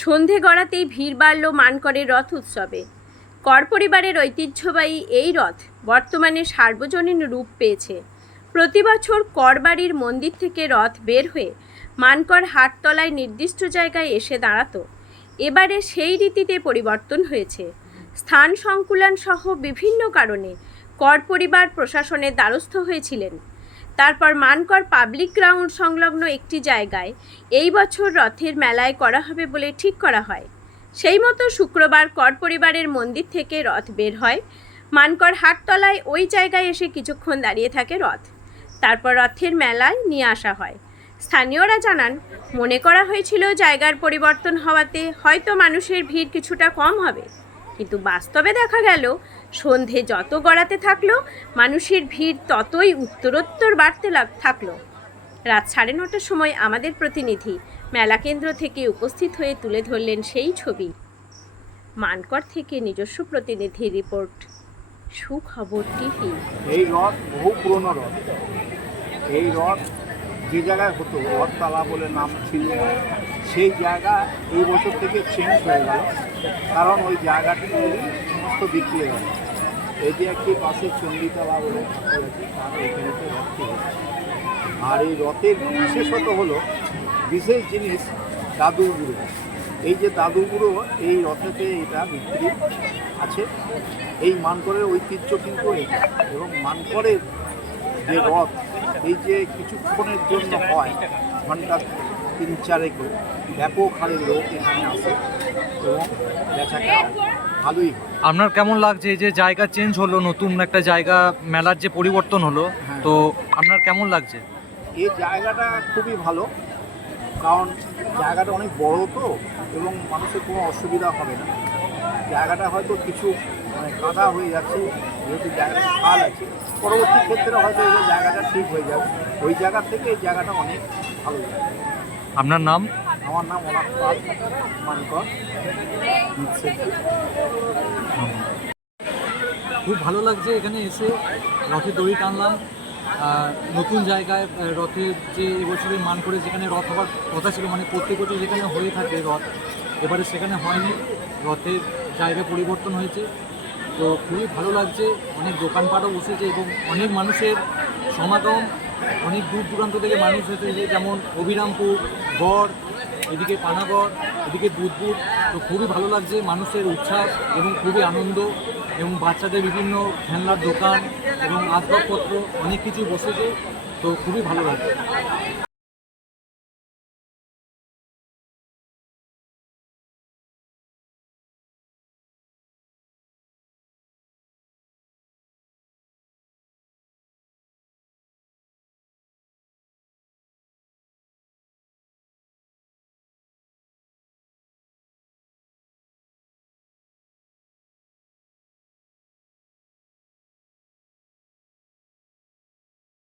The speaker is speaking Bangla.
সন্ধে গড়াতেই ভিড় বাড়ল মানকরের রথ উৎসবে। কর পরিবারের ঐতিহ্যবাহী এই রথ বর্তমানে সার্বজনীন রূপ পেয়েছে। প্রতি বছর করবাড়ির মন্দির থেকে রথ বের হয়ে মানকর হাটতলায় নির্দিষ্ট জায়গায় এসে দাঁড়াতো। এবারে সেই রীতিতে পরিবর্তন হয়েছে। স্থান সংকুলন সহ বিভিন্ন কারণে কর পরিবার প্রশাসনের দ্বারস্থ হয়েছিলেন। তারপর মানকর পাবলিক গ্রাউন্ড সংলগ্ন একটি জায়গায় এই বছর রথের মেলায় করা হবে বলে ঠিক করা হয়। সেই মতো শুক্রবার কর পরিবারের মন্দির থেকে রথ বের হয়। মানকর হাটতলায় ওই জায়গায় এসে কিছুক্ষণ দাঁড়িয়ে থাকে রথ। তারপর রথের মেলায় নিয়ে আসা হয়। স্থানীয়রা জানান, মনে করা হয়েছিল জায়গার পরিবর্তন হওয়াতে হয়তো মানুষের ভিড় কিছুটা কম হবে। কিন্তু বাস্তবে দেখা গেল সন্ধে যত গড়াতে থাকল, মানুষের ভিড় ততই উত্তরোত্তর বাড়তে থাকল। রাত সাড়ে নটার সময় আমাদের প্রতিনিধি মেলা কেন্দ্র থেকে উপস্থিত হয়ে তুলে ধরলেন সেই ছবি। মানকর থেকে নিজস্ব প্রতিনিধি রিপোর্ট, সুখবর টিভি। এই রথ বহু পুরনো রথ। এই রথ যে জায়গায় হতো, রথতলা বলে নাম ছিল, সেই জায়গা এই বছর থেকে চেঞ্জ হয়ে গেল। কারণ ওই জায়গাটি সমস্ত বিক্রি হয়ে এটি একটি পাশে চণ্ডীতলা বলে তার রথটি হচ্ছে। আর এই রথের বিশেষত হলো বিশেষ জিনিস দাদুর গুঁড়ো। এই যে দাদুর গুঁড়ো, এই রথেতে এটা বিক্রি আছে। এই মানকরের ঐতিহ্য কিন্তু এটা। এবং মানকরের যে রথ, এই যে কিছুক্ষণের জন্য হয়, ঘণ্টা তিন চারেকও ব্যাপক হারে লোক এখানে আসে এবং বেচাটা ভালোই হয়। আপনার কেমন লাগছে এই যে জায়গা চেঞ্জ হলো নতুন একটা জায়গা মেলার যে পরিবর্তন হলো হ্যাঁ। তো আপনার কেমন লাগছে? এই জায়গাটা খুবই ভালো কারণ জায়গাটা অনেক বড় তো এবং মানুষের কোনো অসুবিধা হবে না। জায়গাটা হয়তো কিছু মানে কাদা হয়ে যাচ্ছে যেহেতু জায়গাটা খাল আছে। পরবর্তী ক্ষেত্রে হয়তো এই জায়গাটা ঠিক হয়ে যাবে। ওই জায়গা থেকে এই জায়গাটা অনেক ভালো আপনার নাম? আমার নাম অনাথ পাল মানকর। খুব ভালো লাগছে এখানে এসে রথের দড়ি টানলাম। নতুন জায়গায় রথের যে এবছরের মান করে যেখানে রথ হওয়ার কথা ছিল মানে প্রত্যেক বছর যেখানে হয়ে থাকে রথ, এবারে সেখানে হয়নি। রথের জায়গা পরিবর্তন হয়েছে। তো খুবই ভালো লাগছে। অনেক দোকানপাটও বসেছে এবং অনেক মানুষের সমাগম। অনেক দূর দূরান্ত থেকে মানুষ এসেছে, যেমন অবিরামপুর, গড় এদিকে পানাগড়, এদিকে দুধপুর। তো খুবই ভালো লাগছে মানুষের উচ্ছ্বাস এবং খুবই আনন্দ এবং বাচ্চাদের বিভিন্ন খেলনার দোকান এবং আসবাবপত্র, অনেক কিছু বসেছে। তো খুবই ভালো লাগছে।